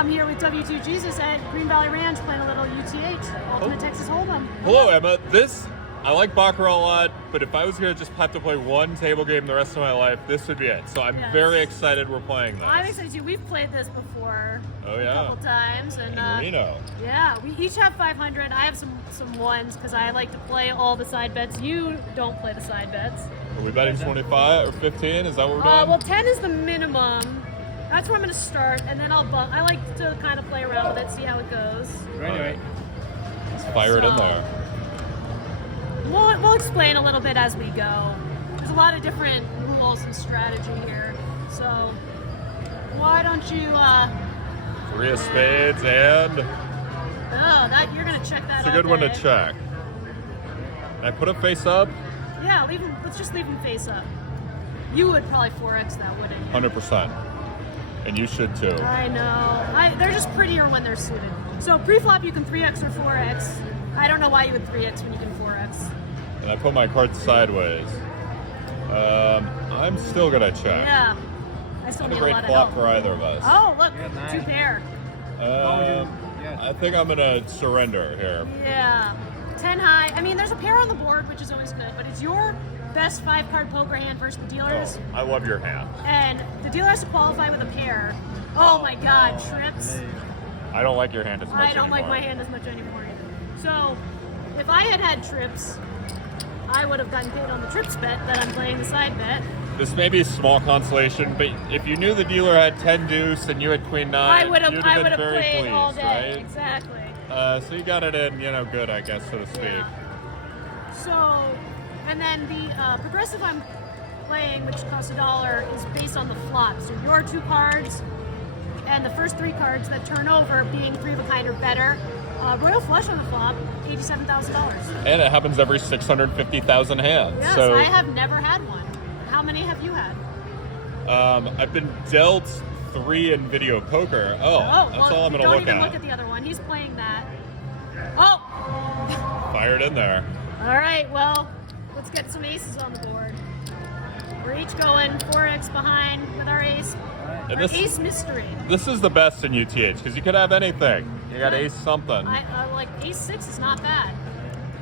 I'm here with W2Jesus at Green Valley Ranch playing a little UTH, Ultimate Texas Hold'em. Hello, Emma. I like Baccarat a lot, but if I was going to just have to play one table game the rest of my life, this would be it. So I'm very excited we're playing this. I'm excited too. We've played this before a couple times. And, in Reno. Yeah, we each have 500. I have some ones because I like to play all the side bets. You don't play the side bets. Are we betting 25 or 15? Is that what we're doing? Well, 10 is the minimum. That's where I'm going to start, and then I'll bump. I like to kind of play around with it, see how it goes. Right. Let's fire it in there. We'll explain a little bit as we go. There's a lot of different rules and strategy here. So why don't you... 3 of spades and... Oh, you're going to check that It's a good one to check. Can I put him face up? Yeah, let's just leave him face up. You would probably 4x that, wouldn't you? 100%. And you should too. I know. They're just prettier when they're suited. So pre-flop you can 3x or 4x. I don't know why you would 3x when you can 4x. And I put my cards sideways. I'm still gonna check. Yeah. I still Not need a a great lot of flop help. for either of us. Oh, look, Yeah, nice. 2 pair. I think I'm gonna surrender here. Yeah. 10 high. I mean, there's a pair on the board, which is always good, but it's your best 5-card poker hand versus the dealer's. Oh, I love your hand. And the dealer has to qualify with a pair. Oh my God, trips. I don't like your hand as much I don't like anymore. my hand as much anymore either. So, if I had had trips, I would have gotten paid on the trips bet that I'm playing the side bet. This may be a small consolation, but if you knew the dealer had 10 deuce and you had queen 9, I would have very played pleased, all day. right? Exactly. So you got it in, good, I guess, so to speak. Yeah. So, and then the progressive I'm playing, which costs $1, is based on the flop. So your 2 cards and the first 3 cards that turn over being 3 of a kind or better. Royal flush on the flop, $87,000. And it happens every 650,000 hands. Yes, so I have never had one. How many have you had? I've been dealt 3 in video poker. That's all I'm going to look at. Don't even look at the other one. He's playing that. Oh! Fired in there. All right, well, let's get some aces on the board. We're each going 4x behind with our ace. And Our ace mystery. This is the best in UTH because you could have anything. You got ace something. Like ace 6 is not bad.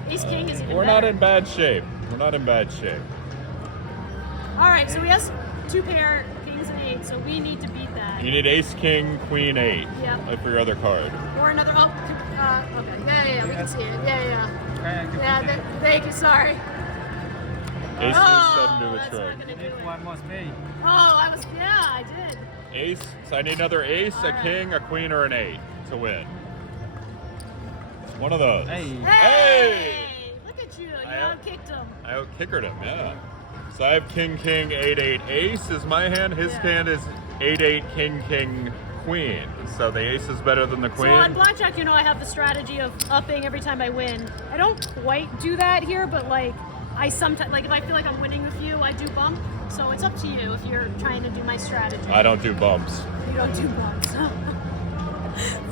Ace king is even We're better. not in bad shape. We're not in bad shape. All right, so we have 2 pair, kings and 8, so we need to beat that. You need ace, king, queen, 8. Yep. Like for your other card. Or another, okay. Yeah, we can see it. Yeah. Thank you, sorry. Ace doesn't do the that's trick. not gonna do it. One must be. I did. Ace, so I need another ace, All a right. king, a queen, or an 8 to win. It's one of those. Hey. Hey! Look at you. You I- out-kicked him. I out-kickered him, yeah. So I have king, king, 8, 8. Ace is my hand. His hand is 8, 8, king, king, queen. So the ace is better than the queen. So on blackjack, I have the strategy of upping every time I win. I don't quite do that here, but I sometimes, if I feel like I'm winning with you, I do bump. So it's up to you if you're trying to do my strategy. I don't do bumps. You don't do bumps.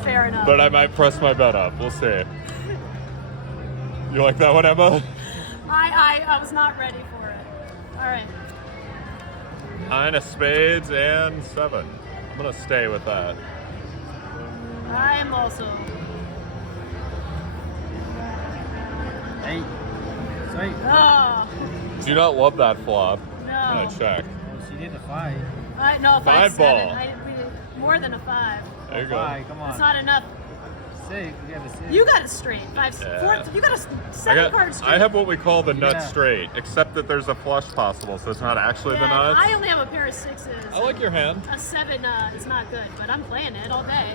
Fair enough. But I might press my bet up. We'll see. You like that one, Emma? I was not ready for it. All right. 9 of spades and 7. I'm going to stay with that. I am also. Hey. Sorry. Oh, Do not love that flop. no. I'm going to check. Oh, she did a 5. No, 5, 7. ball. More than a 5. There you go. 5, come It's on. not enough. 6, you got a 6. You got a straight. 5, Yeah. 4. You got a 7 card straight. I have what we call the nut Yeah. straight, except that there's a flush possible, so it's not actually the nuts. I only have a pair of 6s. I like your hand. A 7 is not good, but I'm playing it all day.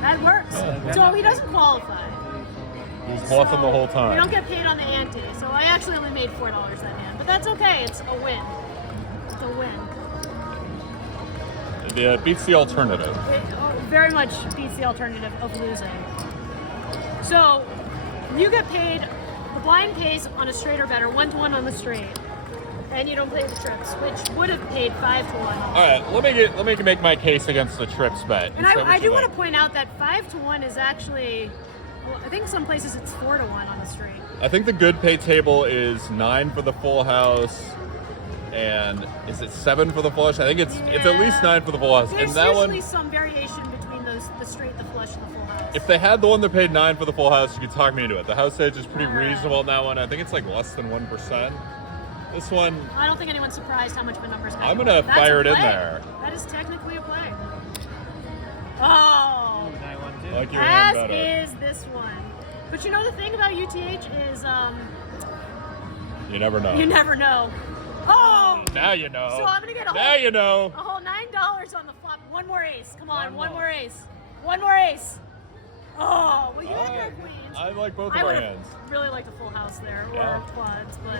That works. So he doesn't qualify. He's bluffing the whole time. We don't get paid on the ante, so I actually only made $4 that hand, but that's okay. It's a win. It's a win. It beats the alternative. It very much beats the alternative of losing. So you get paid. The blind pays on a straight or better, 1-1 on the straight, and you don't play the trips, which would have paid 5-1. All right, let me make my case against the trips bet. And I do want to point out that 5-1 is actually, well, I think some places it's 4-1 on the straight. I think the good pay table is 9 for the full house, And is it 7 for the flush? I think it's at least 9 for the full house. There's And that usually one, some variation between the straight, the flush, and the full house. if they had the one that paid 9 for the full house, you could talk me into it. The house edge is pretty Alright. reasonable in that one. I think it's like less than 1%. This one, I don't think anyone's surprised how much of a numbers. I'm gonna fire it in there. That is technically a play. Oh, Like your hand as better. is this one. But you know the thing about UTH is You never know. you never know. Oh, Now you know. so I'm gonna get a now whole, you know. a whole $9 on the flop. One more ace. Come on, one more ace. One more ace. Oh, well you had your queens. I like both of I our would hands. really liked a full house there or Yeah. quads, but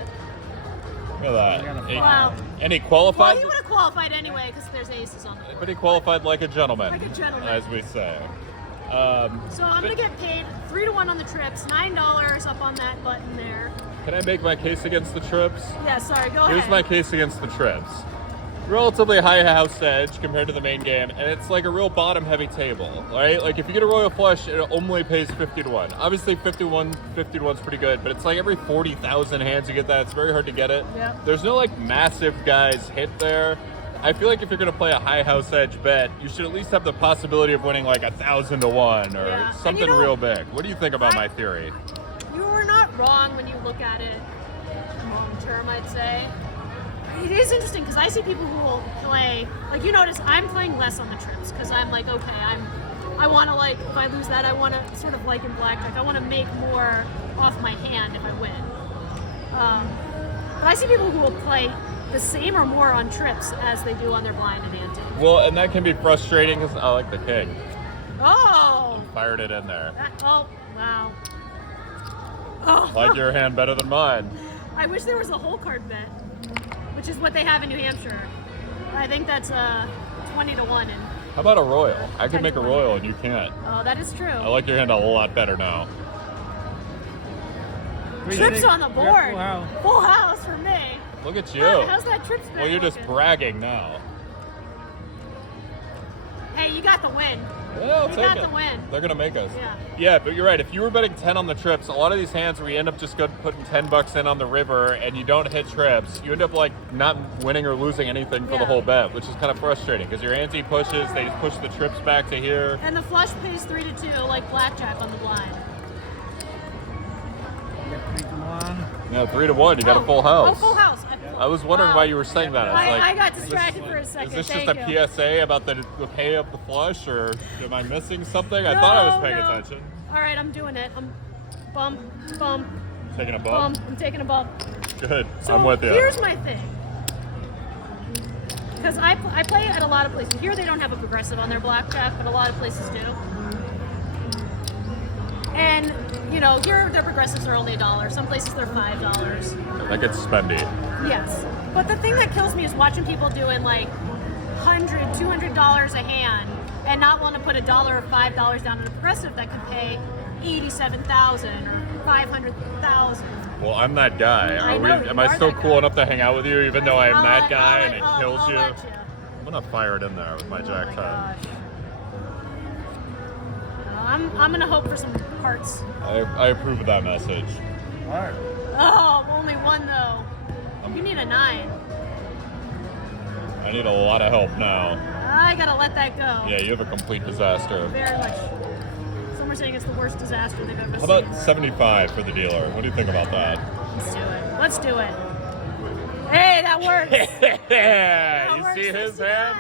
Look at that. wow. Any Well, qualified? he would have qualified anyway because there's aces on the board. But he qualified like a gentleman. Like a gentleman. As we say. So I'm gonna get paid 3-1 on the trips, $9 up on that button there. Can I make my case against the trips? Yeah, sorry, go Here's ahead. my case against the trips. Relatively high house edge compared to the main game, and it's like a real bottom-heavy table, right? Like if you get a royal flush, it only pays 50 to 1. Obviously 50 to 1's pretty good, but it's like every 40,000 hands you get that. It's very hard to get it. Yeah. There's no like massive guys hit there. I feel like if you're gonna play a high house edge bet, you should at least have the possibility of winning like 1,000 to 1 or Yeah. And something you know, real big. What do you think about my theory? You are not wrong when you look at it long term, I'd say. It is interesting because I see people who will play, like you notice I'm playing less on the trips because I'm like, okay, I want to like, if I lose that, I want to sort of like in blackjack, I want to make more off my hand if I win. But I see people who will play the same or more on trips as they do on their blind and ante. Well, and that can be frustrating because I like the king. Oh! Fired it in there. Oh, wow. Oh. Like your hand better than mine. I wish there was a whole card bet, which is what they have in New Hampshire. I think that's 20 to 1. And How about a royal? I could make a royal and you can't. oh, that is true. I like your hand a lot better now. Trips on the board. Full house. Full house for me. Look at you. How's that trips bet Well, you're just looking? bragging now. Hey, you got the win. Yeah, I'll You take got it. the win. They're gonna make us. Yeah. Yeah, but you're right. If you were betting 10 on the trips, a lot of these hands where you end up just putting 10 bucks in on the river and you don't hit trips, you end up like not winning or losing anything for the Yeah. whole bet, which is kind of frustrating because your ante pushes, they just push the trips back to here. And the flush pays 3 to 2, like blackjack on the blind. Yeah, 3 to 1. You got a full house. Oh, full house. I was wondering Wow. why you were saying that. I was like, I got distracted for a second. is this Thank just a you. PSA about the pay of the flush, or am I missing something? I thought I was paying No. attention. All right, I'm doing it. I'm bump. Taking a bump. I'm taking a bump. Good. So I'm with you. here's my thing. Because I play at a lot of places. Here they don't have a progressive on their blackjack, but a lot of places do. And, you know, here their progressives are only $1. Some places they're $5. That gets spendy. Yes. But the thing that kills me is watching people doing like $100, $200 a hand and not want to put $1 or $5 down on a progressive that could pay $87,000 or $500,000. Well, I'm that guy. I know, Am you I are still that cool guy. enough to hang out with you, even though I'm that guy and it kills I'll you? let you. I'm gonna fire it in there with my Oh jack my 10. gosh. I'm gonna hope for some hearts. I approve of that message. Alright. Oh, only one though. You need a 9. I need a lot of help now. I gotta let that go. Yeah, you have a complete disaster. Very much. Some are saying it's the worst disaster they've ever How seen. about 75 for the dealer? What do you think about that? Let's do it. Let's do it. Hey, that works. Yeah, you works. see his 69.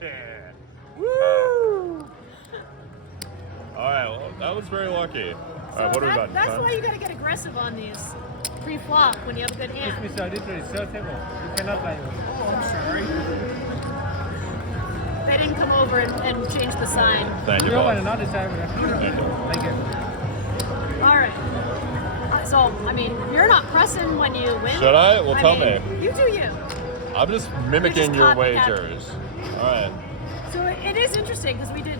hand? Woo! All right, well, that was very lucky. All right, what are we about? That's 10? why you gotta get aggressive on these pre-flop when you have a good Excuse me, hand. sir. This is a table. You cannot like. Oh, I'm sorry. They didn't come over and change the sign. Thank you, You want boss. another side with Thank you. Thank you. All right. So, I mean, you're not pressing when you win. Should I? Well, tell mean, me. You do you. I'm just mimicking your copycat. wagers. All right. So it is interesting because we did.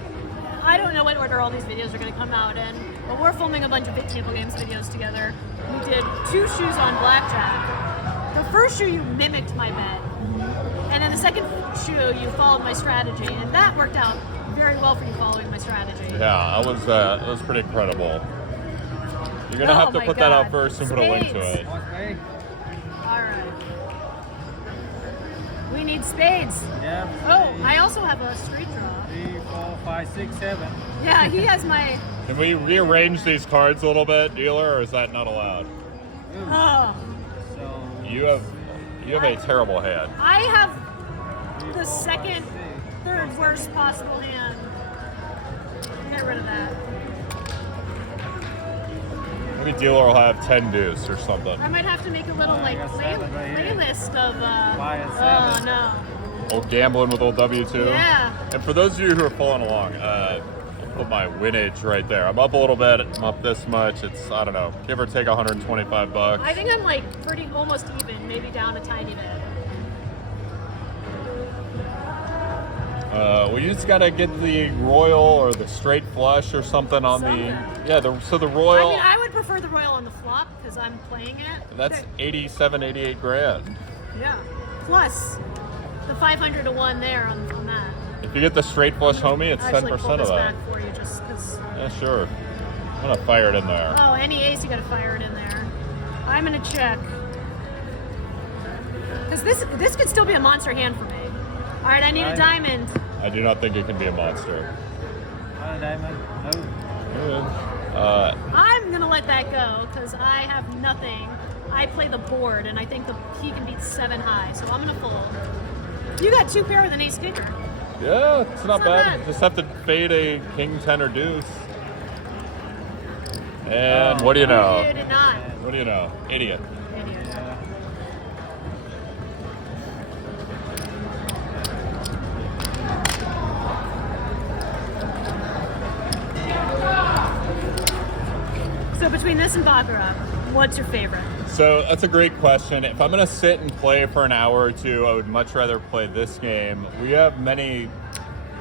I don't know what order all these videos are going to come out in, but we're filming a bunch of big table games videos together. We did 2 shoes on blackjack. The first shoe you mimicked my bet, and then the second shoe you followed my strategy, and that worked out very well for you following my strategy. Yeah, that was pretty incredible. You're gonna Oh have to my put that out God. first and put a link to Spades. it. Okay. All right. We need spades. Yeah. Oh, I also have a straight draw. 3, 4, 5, 6, 7. Yeah, he has my. Can we rearrange these cards a little bit, dealer, or is that not allowed? Oh, So You have a terrible hand. I have the second, third worst possible hand. Get rid of that. Maybe dealer will have 10 deuce or something. I might have to make a little like got seven right here. playlist of. Why is Oh seven? no. Old gambling with old W2. Yeah. And for those of you who are following along, I'll put my winnage right there. I'm up a little bit. I'm up this much. It's, I don't know, give or take 125 bucks. I think I'm like pretty almost even, maybe down a tiny bit. Well, you just gotta get the royal or the straight flush or something on Something. so the royal. I mean, I would prefer the royal on the flop because I'm playing it. That's Okay. 87, 88 grand. Yeah. Plus the 500 to 1 there on that. If you get the straight flush homie, it's I'll 10% actually pull of this that. back for you just because. Yeah, sure. I'm gonna fire it in there. Oh, any ace, you gotta fire it in there. I'm gonna check. Because this could still be a monster hand for me. All right, I need a Right. diamond. I do not think it can be a monster. Not a diamond. No. I'm gonna let that go because I have nothing. I play the board, and I think he can beat 7 high, so I'm gonna fold. You got 2 pair with an ace kicker. Yeah, it's not not bad. bad. Just have to fade a king 10 or deuce. And what do you know? You did not. What do you know? Idiot. Idiot. Yeah. So between this and Baccarat, what's your favorite? So that's a great question. If I'm gonna sit and play for an hour or two, I would much rather play this game. We have many,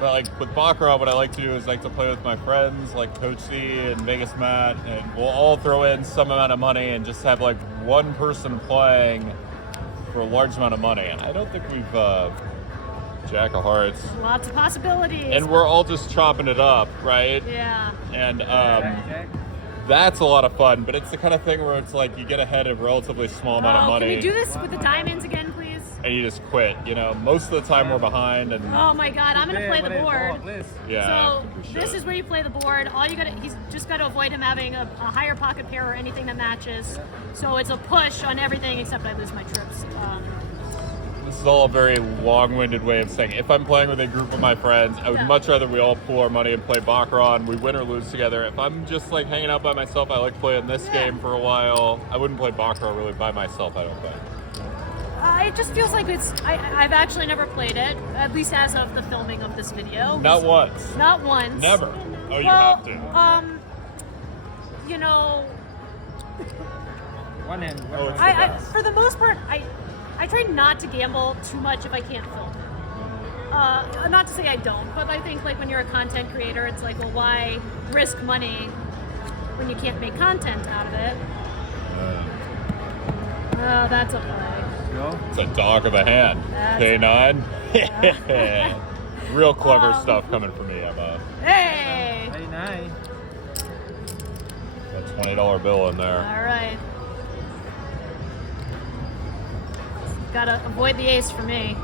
but like with Baccarat, what I like to do is like to play with my friends, like Coach C and Vegas Matt, and we'll all throw in some amount of money and just have like one person playing for a large amount of money. And I don't think we've Jack of Hearts, Lots of possibilities. and we're all just chopping it up, right? Yeah. And Jack. that's a lot of fun. But it's the kind of thing where it's like you get ahead of a relatively small amount of Oh, money. can we do this with the diamonds again, please? And you just quit. You know, most of the time we're behind, and Oh my God, I'm gonna play the board. yeah. So we this should. is where you play the board. He's just got to avoid him having a higher pocket pair or anything that matches. So it's a push on everything except I lose my trips. This is all a very long-winded way of saying if I'm playing with a group of my friends, I would Yeah. much rather we all pool our money and play Baccarat and we win or lose together. If I'm just like hanging out by myself, I like playing this Yeah. game for a while. I wouldn't play Baccarat really by myself, I don't think. It just feels like I've actually never played it, at least as of the filming of this video. Not once. Not once. Never. Oh, you Well, have to. You know, One hand. Oh, it's I for the most part, I try not to gamble too much if I can't film. Not to say I don't, but I think like when you're a content creator, it's like, well, why risk money when you can't make content out of it? Oh, that's a play. Go. It's a dog of a hand. That's- K9. Real clever stuff coming from me, Emma. Hey! Very nice. A $20 bill in there. All right. Gotta avoid the ace for me.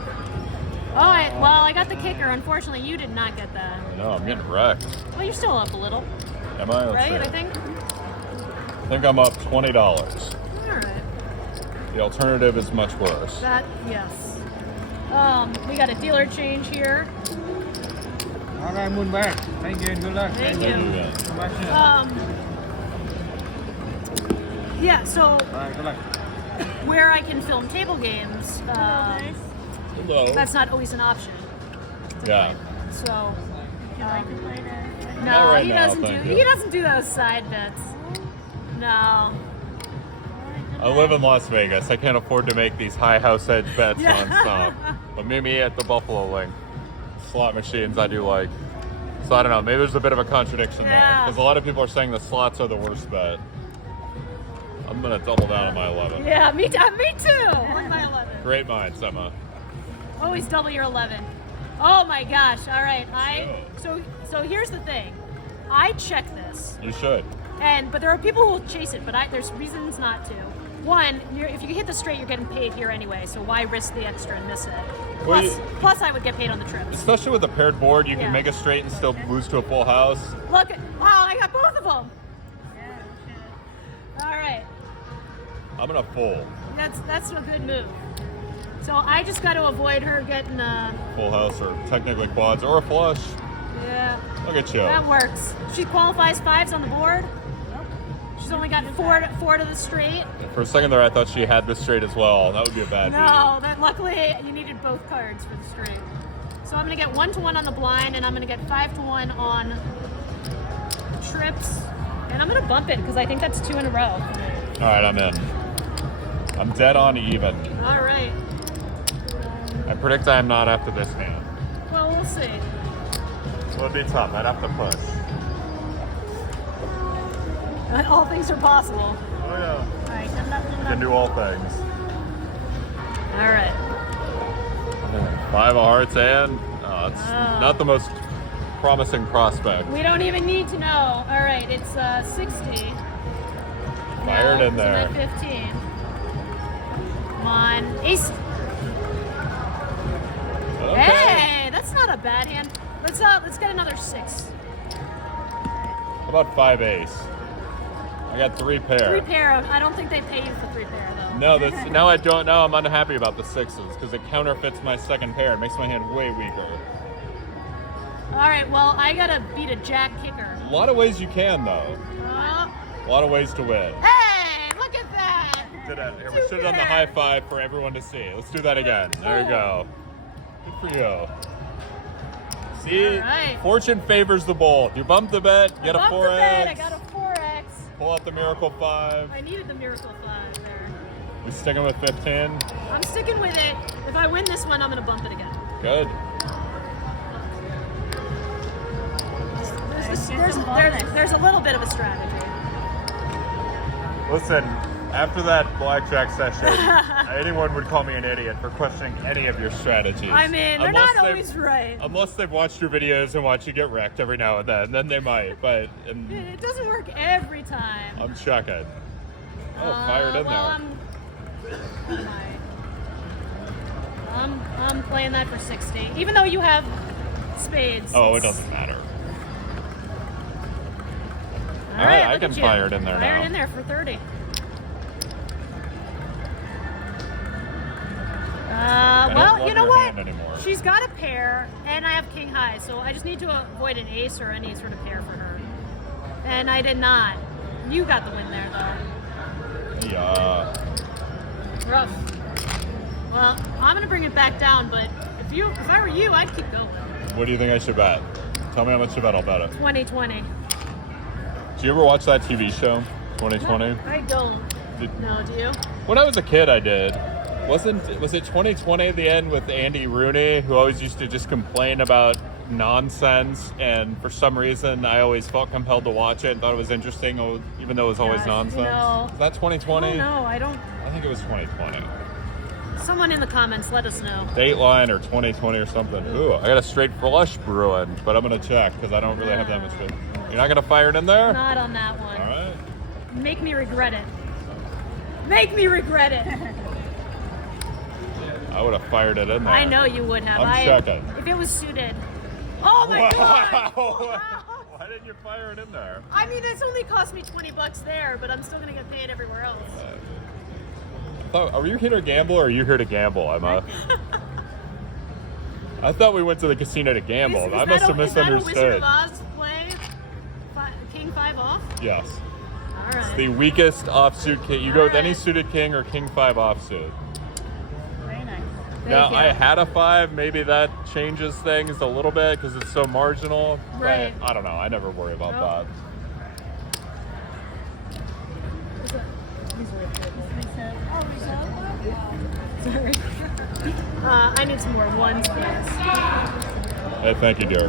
Oh, I got the kicker. Unfortunately, you did not get that. I know, I'm getting wrecked. Well, you're still up a little, Am I? Let's right? see. I think. I think I'm up $20. All right. The alternative is much worse. That yes. We got a dealer change here. All right, Moonbear. Thank you and good luck. Thank you. Yeah. So much. Yeah. So All right, good luck. where I can film table games, Hello. that's not always an option. Yeah. So. Not No, right he now, doesn't do. thank you. He doesn't do those side bets. No. I live in Las Vegas. I can't afford to make these high house edge bets Yeah. nonstop. But meet me at the Buffalo Link. Slot machines I do like. So I don't know. Maybe there's a bit of a contradiction there. Yeah. Because a lot of people are saying the slots are the worst bet. I'm going to double down on my 11. Yeah, me too. Me too. On my 11. Great minds, Emma. Always double your 11. Oh my gosh! All right, so here's the thing. I check this, You should. but there are people who will chase it, but there's reasons not to. one, if you hit the straight, you're getting paid here anyway, so why risk the extra and miss it? Well, Plus I would get paid on the trips. Especially with a paired board, you Yeah. can make a straight and still lose to a full house. Look, wow, I got both of them. All right, I'm gonna full. that's a good move. So I just got to avoid her getting a... Full house or technically quads or a flush. Yeah, Look at you. that works. She qualifies 5s on the board. She's only got four to the straight. For a second there, I thought she had this straight as well. That would be a bad No, that luckily you needed both cards for the straight. So I'm gonna get 1-1 on the blind, and I'm gonna get 5-1 on trips, and I'm gonna bump it because I think that's 2 in a row. All right, I'm in. I'm dead on even. All right. I predict I am not after this hand. Well, we'll see. It would be tough. I'd have to push. All things are possible. Oh yeah. All right, You can do all things. All right. 5 of hearts and it's not the most promising prospect. We don't even need to know. All right, it's 60. Fired No, in there. I'm at 15. Come on, ace. Okay. Hey, that's not a bad hand. Let's get another 6. How about 5 ace? I got 3 pair. 3 pair. I don't think they pay you for 3 pair though. No, now I don't. Now I'm unhappy about the 6s because it counterfeits my second pair. It makes my hand way weaker. All right. Well, I gotta beat a jack kicker. A lot of ways you can though. A lot of ways to win. Hey, look at that. Here, we should have done the high five for everyone to see. Let's do that again. There you go. Good for you. See, All right. fortune favors the bold. You bump the bet, get a Bump 4x. the bet. I got a 4x. Pull out the miracle 5. I needed the miracle 5 there. We sticking with 15. I'm sticking with it. If I win this one, I'm gonna bump it again. Good. There's a little bit of a strategy. Listen, after that blackjack session, anyone would call me an idiot for questioning any of your strategies. I mean, they're Unless not they've- always right. Unless they've watched your videos and watched you get wrecked every now and then they might. But It doesn't work every time. I'm checking. Oh, fired in well, there. I'm playing that for 60, even though you have spades. Oh, it doesn't matter. All right, I look can at you. fire it in there Fire now. it in there for 30. Well, you know what? She's got a pair, and I have king high, so I just need to avoid an ace or any sort of pair for her. And I did not. You got the win there, though. Yeah. Rough. Well, I'm gonna bring it back down, but if I were you, I'd keep going. What do you think I should bet? Tell me how much to bet. I'll bet it. 2020. Do you ever watch that TV show, 2020? I don't. No, do you? When I was a kid, I did. Was it 2020 at the end with Andy Rooney, who always used to just complain about nonsense, and for some reason I always felt compelled to watch it and thought it was interesting, even though it was always Gosh, nonsense. you know, Is that 2020? No, I don't. I think it was 2020. Someone in the comments, let us know. Dateline or 2020 or something. Ooh, I got a straight flush brewing, but I'm gonna check because I don't really have that much good. You're not gonna fire it in there? Not on that one. All right. Make me regret it. Make me regret it. I would have fired it in there. I know you would have. I'm checking. If it was suited. Oh my god! Wow. Why didn't you fire it in there? I mean, it's only cost me $20 there, but I'm still gonna get paid everywhere else. Are you here to gamble or are you here to gamble, Emma? I thought we went to the casino to gamble. I must have Is that a Wizard misunderstood. of Oz play? King 5 off? Yes. All right. It's the weakest offsuit king. You go with any suited king or king 5 offsuit. Very nice. Now, I had a 5. Maybe that changes things a little bit because it's so marginal. Right. But I don't know. I never worry about that. Sorry. I need some more ones, please. Hey, thank you, dear.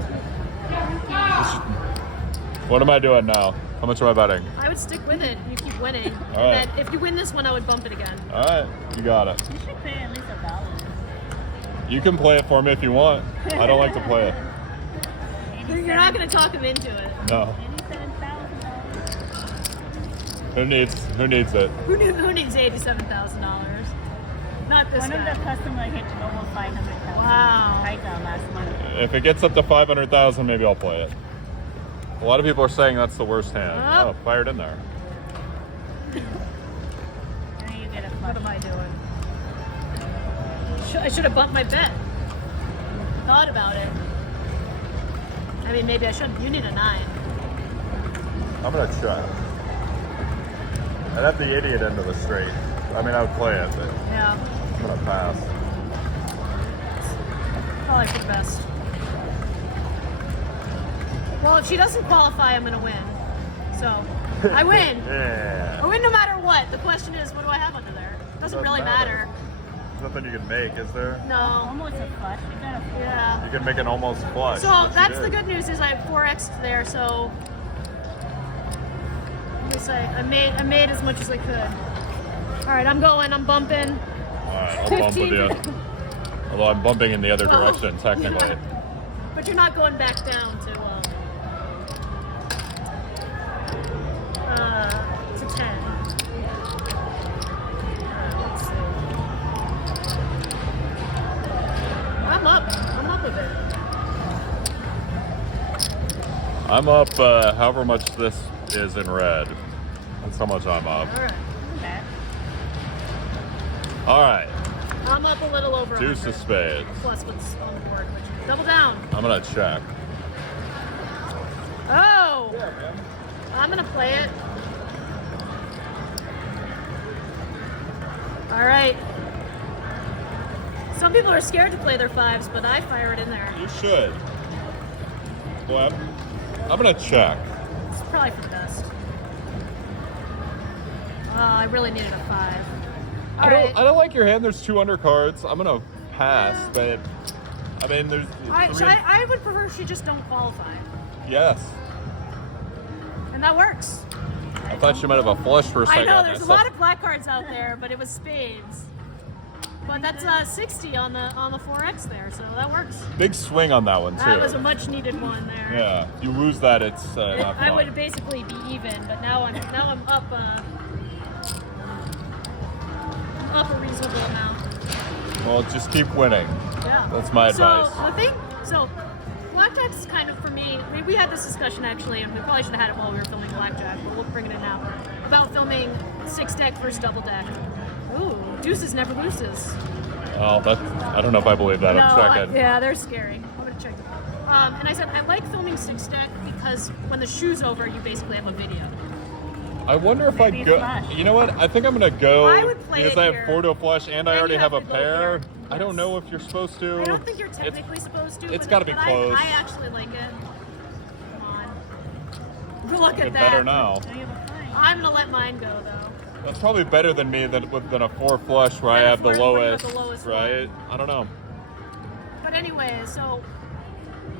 What am I doing now? How much am I betting? I would stick with it. You keep winning. All right. And then if you win this one, I would bump it again. All right, you got it. You should pay at least $1. You can play it for me if you want. I don't like to play it. You're not going to talk him into it. No. $87,000. Who needs it? Who needs $87,000? Not this One guy. of the customers hit over 500,000. Wow. Last month. If it gets up to 500,000, maybe I'll play it. A lot of people are saying that's the worst hand. Oh. Oh, fired in there. And then you get a What flush. am I doing? I should have bumped my bet. Thought about it. I mean, maybe I shouldn't. You need a 9. I'm gonna check. I'd have the idiot end of the straight. I mean, I would play it, but Yeah. I'm gonna pass. Probably for the best. Well, if she doesn't qualify, I'm gonna win. So, I win. Yeah. I win no matter what. The question is, what do I have under there? Doesn't really matter. There's nothing you can make, is there? No. Almost a flush. You got a flush. Yeah. You can make an almost flush. So which you that's the did. good news is I have 4x there. So let me say I made as much as I could. All right, I'm going. I'm bumping. All right, I'll bump with 15. you. Although I'm bumping in the other direction, Oh, technically. yeah. But you're not going back down to 10. Let's see. I'm up with it. I'm up however much this is in red. That's how much I'm up. All right. Okay. All right, I'm up a little over. deuce 100, of spades. plus what's on the board. Which, double down. I'm gonna check. Oh! Yeah, man. I'm gonna play it. All right. Some people are scared to play their 5s, but I fire it in there. You should. Well, I'm gonna check. It's probably for the best. I really needed a 5. All right. I don't like your hand. There's 2 undercards. I'm gonna pass, but I mean, there's. I would prefer she just don't qualify, Yes. and that works. I thought she might have a flush for a I second. know there's a lot of black cards out there, but it was spades. But that's 60 on the 4x there, so that works. Big swing on that one too. That was a much needed one there. Yeah, you lose that, it's not I fun. would basically be even, but now I'm up a reasonable amount. Well, just keep winning. Yeah. That's my advice. So blackjack is kind of for me. We had this discussion actually, and we probably should have had it while we were filming blackjack, but we'll bring it in now. About filming 6-deck versus double deck. Ooh, deuces never loses. Oh, I don't know if I believe that. I'm checking. Yeah, they're scary. I'm gonna check them. And I said I like filming 6-deck because when the shoe's over, you basically have a video. I wonder if Maybe I go. flush. You know what? I think I'm gonna go I would play because it I have here. 4 to a flush and I Then already you have have a to go pair. here. I don't know if you're supposed to. I don't think you're It's- technically supposed to. it's but- gotta be but close. I actually like it. Come on. Look at It that. better now. Now you have a fine. I'm gonna let mine go though. That's probably better than me than a 4 flush where I Than a have the 4 where you have lowest, the lowest right? I don't know. But anyway, so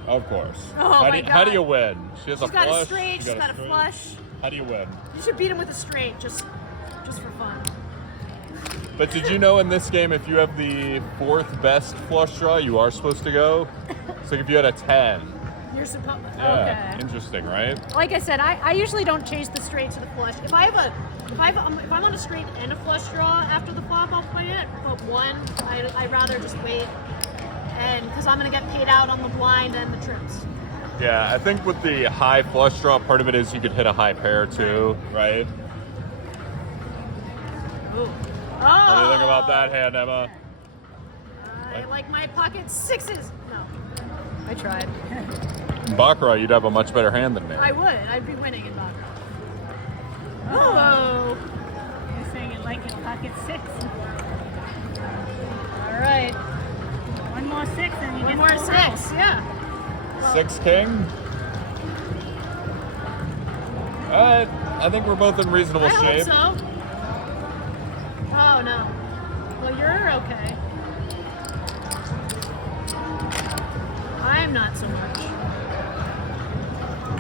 Of course. Oh how, my do, how do God. you win? She has she's a got flush. a straight, you she's got a straight. flush. How do you win? You should beat him with a straight, just for fun. But did you know in this game, if you have the 4th best flush draw, you are supposed to go? So if you had a 10. You're supposed. Yeah. Okay. Interesting, right? Like I said, I usually don't chase the straight to the flush. If I'm on a straight and a flush draw after the flop, I'll play it. But I'd rather just wait, and because I'm gonna get paid out on the blind and the trips. Yeah, I think with the high flush draw, part of it is you could hit a high pair too, right? Ooh. Oh. What do you think about that hand, Emma? I like my pocket 6s. No, I tried. In Baccarat, you'd have a much better hand than me. I would. I'd be winning in Baccarat. Oh. You're saying you like your pocket 6. All right. One more 6 and you One get more full 6. house. Yeah. 6 king. Alright, I think we're both in reasonable I hope shape. so. Oh no. Well, you're okay. I'm not so much.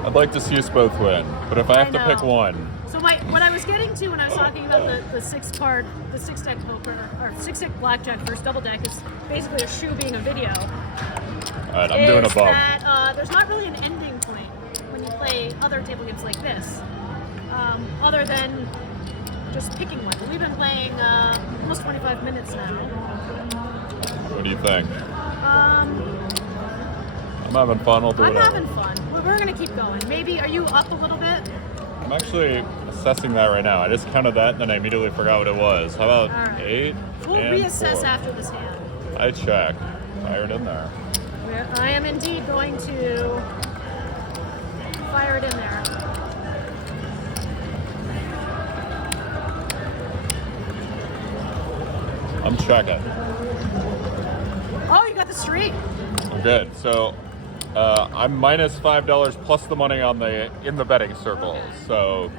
I'd like to see us both win, but if I have to know. pick one, So what I was getting to when I was talking about the 6-deck poker or 6-deck blackjack versus double deck is basically a shoe being a video. alright, I'm doing a is bump. that there's not really an ending point when you play other table games like this. other than just picking one. We've been playing almost 25 minutes now. What do you think? Um, I'm having fun. I'll do I'm it. having fun. We're gonna keep going. Maybe, are you up a little bit? I'm actually assessing that right now. I just counted that and then I immediately forgot what it was. How about All right. 8? We'll and reassess 4? after this hand. I check. Fire it in there. I am indeed going to fire it in there. I'm checking. Oh, you got the straight. I'm good. So I'm minus $5 plus the money on in the betting circle. Okay. So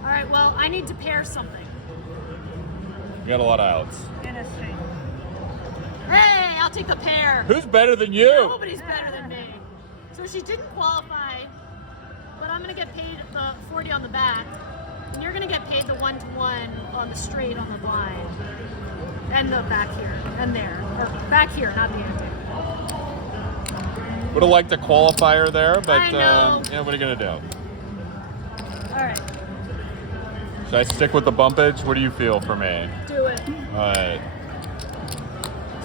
All right, well, I need to pair something. you got a lot of outs. And a straight. Hey, I'll take a pair. Who's better than you? Nobody's better than me. So she didn't qualify, but I'm gonna get paid the 40 on the back, and you're gonna get paid the 1-to-1 on the straight on the blind, and the back here, and there, or back here, not the ante. Would have liked a qualifier there, but I know. yeah, what are you gonna do? All right, Should I stick with the bumpage? What do you feel for me? do it. All right.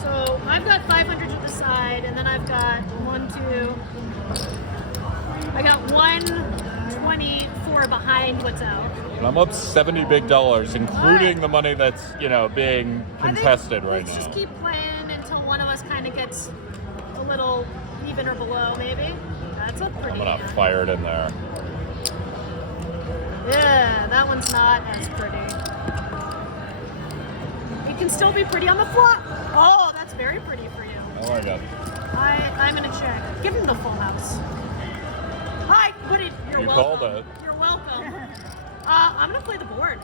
So I've got 500 to the side, and then I've got 124 behind what's out. And I'm up 70 big dollars, including the money that's being contested right Let's now. just keep playing until one of us kind of gets a little even or below, maybe. That's a pretty. I'm gonna fire it in there. Yeah, that one's not as pretty. It can still be pretty on the flop. Oh, that's very pretty for you. I like it. I'm gonna check. Give him the full house. Hi, what did you're You welcome. called it. You're welcome. I'm gonna play the board.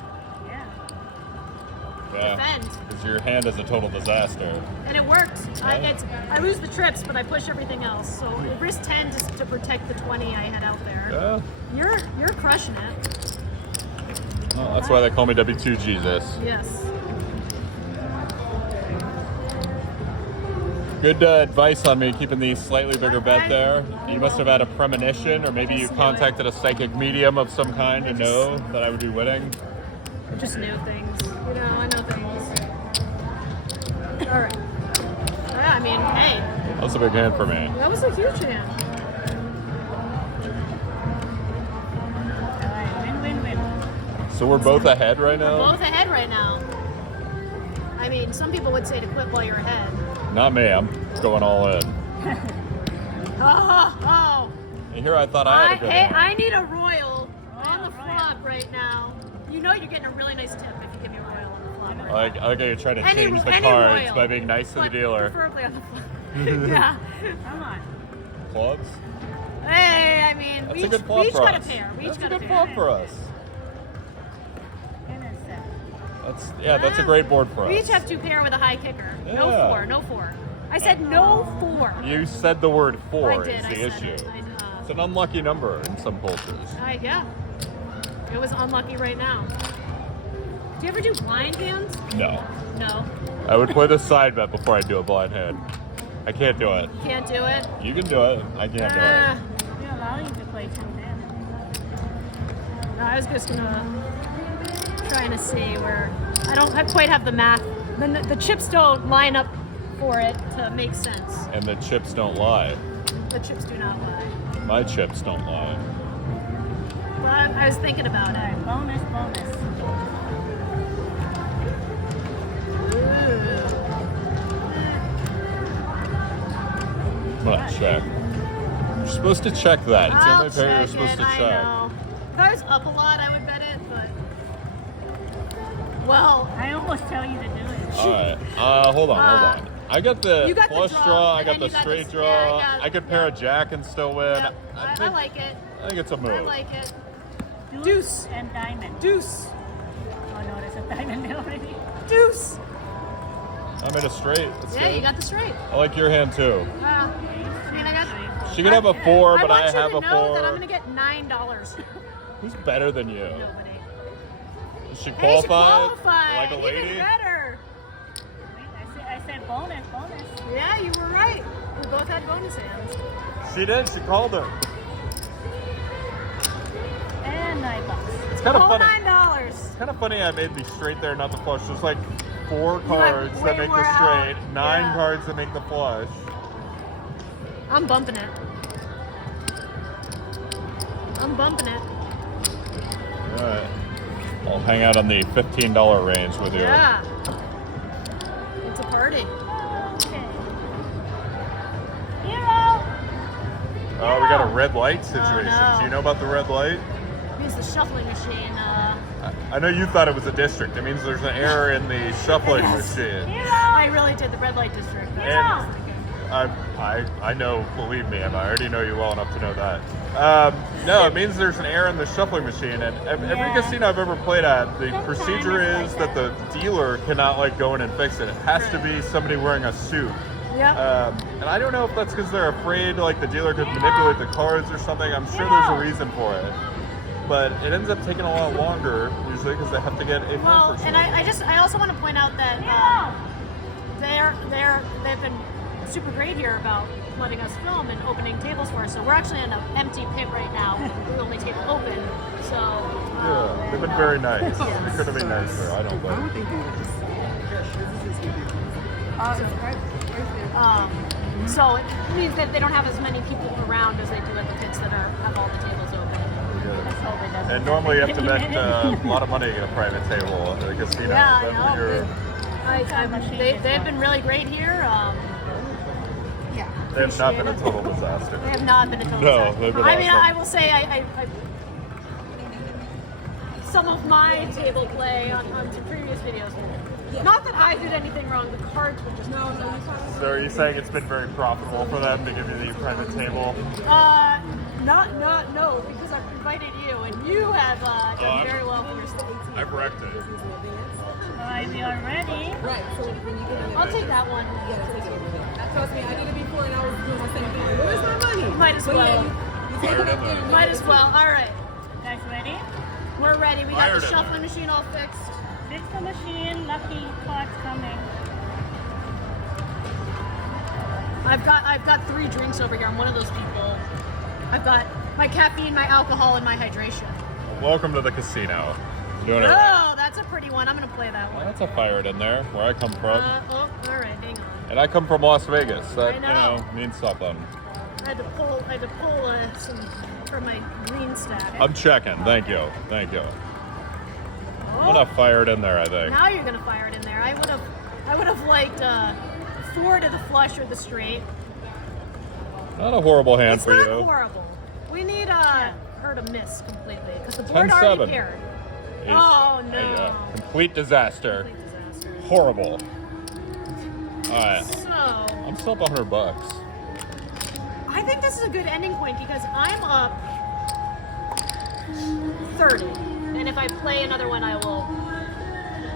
Yeah. Yeah. Defend. Because your hand is a total disaster. And it worked. I lose the trips, but I push everything else. So I risk 10 to protect the 20 I had out there. Yeah. You're crushing it. Well, that's why they call me W2Jesus. Yes. Good advice on me keeping the slightly bigger bet there. You must have had a premonition, or maybe you Just knew contacted a psychic medium of some kind to know that I would be winning. I just knew things. I know things. All right. Yeah, I mean, hey, That was a big hand for me. that was a huge hand. All right. Win. So we're both ahead right We're now? both ahead right now. I mean, some people would say to quit while you're ahead. Not me, I'm going all in. Oh. And here I thought I had a good hand. I need a royal on the Royal. flop right now. You know you're getting a really nice tip if you give me a royal on the flop. I like how you're trying to change the Any cards royal, by being nice to the but dealer. Preferably on the flop. Yeah. Come on. Clubs? Hey, I mean, That's we a good flop each for got us. a pair. We That's each a got a good pair. flop for us. And a set. That's a great board for We us. each have 2 pair with a high kicker. Yeah. No four. I said no 4. You said the word I four did. is I the said issue. it. It's an unlucky number in some cultures. Yeah. It was unlucky right now. Do you ever do blind hands? No. No. I would play the side bet before I do a blind hand. I can't do it. Can't do it. You can do it. I can't do Ah. it. We allow you to play 2 hands. No, I was just trying to see where I don't quite have the math. The chips don't line up for it to make sense. And the chips don't lie. The chips do not lie. My chips don't lie. But I was thinking about All it. right. Bonus. I'm gonna check. You're supposed to check that. It's the I'll only pair you're check supposed it. to I check. know. If I was up a lot, I would bet it, but well, I almost tell you to do it. Alright. Hold on. I got the you got the flush draw, draw, I got and the you got straight the- draw. yeah, I could pair a jack and still win. yep, I like it. I think it's a move. I like it. Deuce and diamond. Deuce. Oh no, there's a diamond already. Deuce. I made a straight. That's Yeah, good. you got the straight. I like your hand too. I mean, I got. She could have a 4, but I want you have to a know 4. that I'm gonna get $9. Who's better than you? Nobody. Is she Hey, she qualified? qualified. Like a lady? Even better. Wait, I said bonus. Yeah, you were right. We both had bonus hands. She did. She called her. And $9. It's kind of Oh, funny. $9. It's kind of funny I made the straight there, not the flush. There's like 4 cards way that make more the straight, out. 9 Yeah. cards that make the flush. I'm bumping it. I'm bumping it. Alright. I'll hang out on the $15 range with you. Yeah. It's a party. Okay. Hero! Oh, we got a red light situation. no. Do you know about the red light? Use the shuffling machine. I know you thought it was a district. It means there's an error in the shuffling machine. Hero! I really did the red light district. And I know, believe me, I already know you well enough to know that. No, it means there's an error in the shuffling machine, and every Yeah. casino I've ever played at, the Sometimes procedure it's is like that the dealer cannot like go in and fix it. It has to be somebody wearing a suit. Yep. And I don't know if that's because they're afraid like the dealer could manipulate the cards or something. I'm sure there's a reason for it. But it ends up taking a lot longer usually because they have to get a full Well, procedure. and I also want to point out that Hero! they've been super great here about letting us film and opening tables for us. So we're actually in an empty pit right now, with the only table open. So Yeah, they've been very nice. They could have been nicer. I don't Why think. would they do this? so it means that they don't have as many people around as they do at the pits that have all the tables open. Let's hope it doesn't. And normally you have to bet a lot of money to get a private table at a casino. Yeah, I That's know. your- They've been really great here. Yeah. They have not been a appreciate total disaster. They have not been a total No, disaster. they've been I mean, awesome. I will say, I some of my table play on some previous videos. Not that I did anything wrong. The cards were just So are you saying it's been very profitable for them to give you the private table? no, because I've invited you, and you have done very well for yourself. I've wrecked it. Alright, we are ready. Right. So when you get in I'll take that one. trust me, I did it before and I was doing the same thing. Where's my money? Might as But yeah, well. you take it up there. and Might you as get well. All right, Guys ready? we're ready. We got Fired the it. shuffling machine all fixed. Fix the machine. Lucky cards coming. I've got 3 drinks over here. I'm one of those people. I've got my caffeine, my alcohol, and my hydration. Welcome to the casino. Doing it right. Oh, that's a pretty one. I'm gonna play that Well, one. that's a fire in there, where I come from. All right, hang on. And I come from Las Vegas. That, I know. means something. I had to pull some from my green stack. I'm checking. Thank you. I'm gonna fire it in there, I think. Now you're gonna fire it in there. I would have liked 4 to the flush or the straight. Not a horrible hand It's for not you. horrible. We need her to miss completely because the board 10-7. already paired. Is Oh, no. a complete disaster. Complete disaster. Horrible. Alright. So I'm still up $100. I think this is a good ending point because I'm up 30, and if I play another one, I will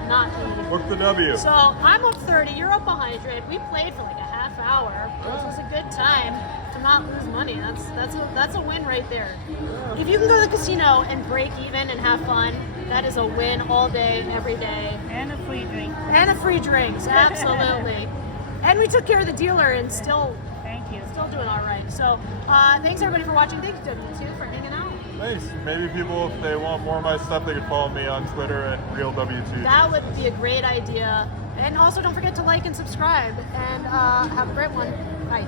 not leave. Work the W. So I'm up 30, you're up 100. We played for like a half hour. This was a good time to not lose money. That's a win right there. If you can go to the casino and break even and have fun, that is a win all day, every day. And a free drink. And a free drinks, absolutely. And we took care of the dealer and still Thank you. doing all right. So thanks everybody for watching. Thanks W2 for hanging out. Nice. Maybe people, if they want more of my stuff, they could follow me on Twitter at RealW2Jesus. That would be a great idea. And also don't forget to like and subscribe. And have a great one. Bye.